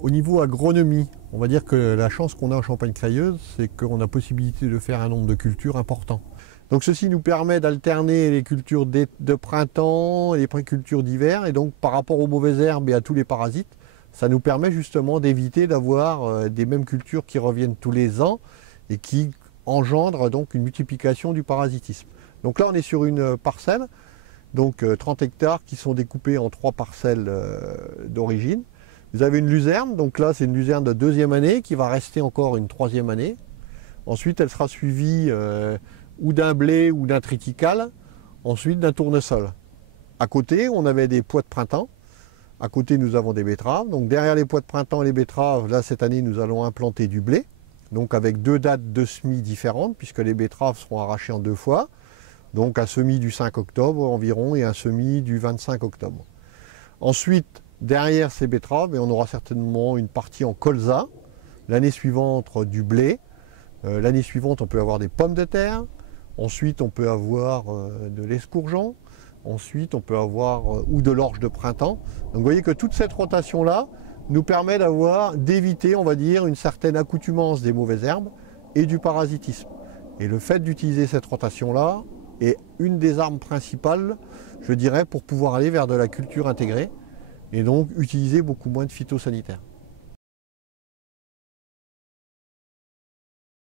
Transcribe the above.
Au niveau agronomie, on va dire que la chance qu'on a en Champagne-Crayeuse, c'est qu'on a possibilité de faire un nombre de cultures important. Donc ceci nous permet d'alterner les cultures de printemps et les cultures d'hiver. Et donc par rapport aux mauvaises herbes et à tous les parasites, ça nous permet justement d'éviter d'avoir des mêmes cultures qui reviennent tous les ans et qui engendrent donc une multiplication du parasitisme. Donc là on est sur une parcelle, donc 30 hectares qui sont découpés en 3 parcelles d'origine. Vous avez une luzerne, donc là c'est une luzerne de 2e année qui va rester encore une 3e année. Ensuite elle sera suivie ou d'un blé ou d'un triticale, ensuite d'un tournesol. À côté on avait des pois de printemps, à côté nous avons des betteraves. Donc derrière les pois de printemps et les betteraves, là cette année nous allons implanter du blé, donc avec 2 dates de semis différentes puisque les betteraves seront arrachées en 2 fois. Donc un semis du 5 octobre environ et un semis du 25 octobre. Ensuite, derrière ces betteraves, on aura certainement une partie en colza. L'année suivante, du blé. L'année suivante, on peut avoir des pommes de terre. Ensuite, on peut avoir de l'escourgeon. Ensuite, on peut avoir ou de l'orge de printemps. Donc vous voyez que toute cette rotation-là nous permet d'éviter, on va dire, une certaine accoutumance des mauvaises herbes et du parasitisme. Et le fait d'utiliser cette rotation-là est une des armes principales, je dirais, pour pouvoir aller vers de la culture intégrée et donc utiliser beaucoup moins de phytosanitaires.